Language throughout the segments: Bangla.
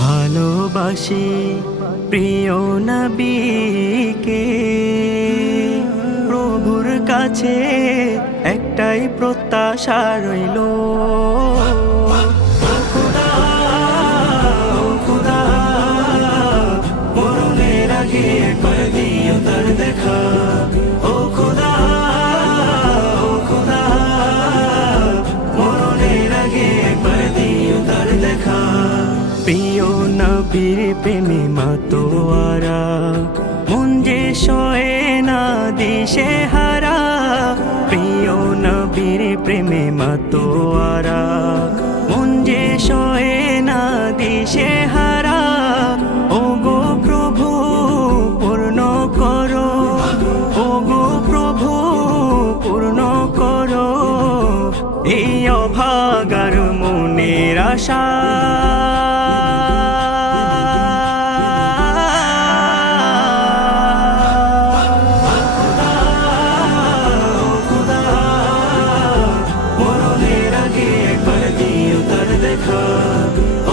ভালোবাসি প্রিয় নবীকে, প্রভুর কাছে একটাই প্রত্যাশা রইল। খোদা, খোদা, মরণের আগে একবার দিও তার দেখা। ও খোদা, ও খোদা, মরণের আগে একবার দিও তার দেখা। প্রিয় নবীর প্রেমে মাতোয়ারা, মন যে সয়ে না দিশে হারা। প্রিয় নবীর প্রেমে মাতোয়ারা, মন যে সয়ে না দিশে হারা। ও গো প্রভু পূর্ণ করো, ও গো প্রভু পূর্ণ করো এই অভাগার মনের আশা।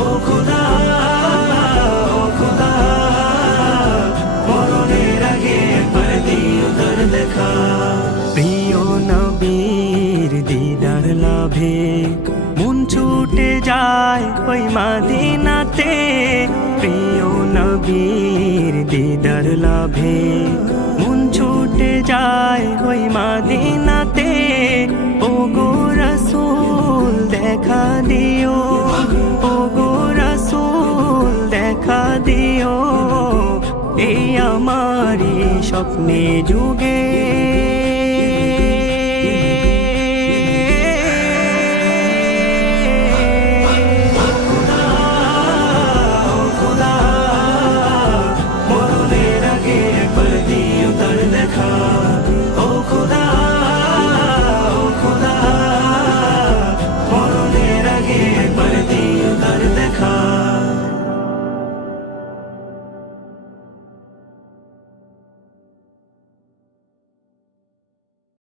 ও খোদা, ও খোদা, মরণের আগে একবার দিও তার দেখা। প্রিয় নবীর দিদার লাভে মন ছুটে যায় ওই মদিনাতে। প্রিয় নবীর দিদার লাভে মন ছুটে যায় ওই মদিনাতে। ও গো রাসূল দেখা দিও, ও গো রাসূল দেখা দিও এই আমারি স্বপ্নে যুগে।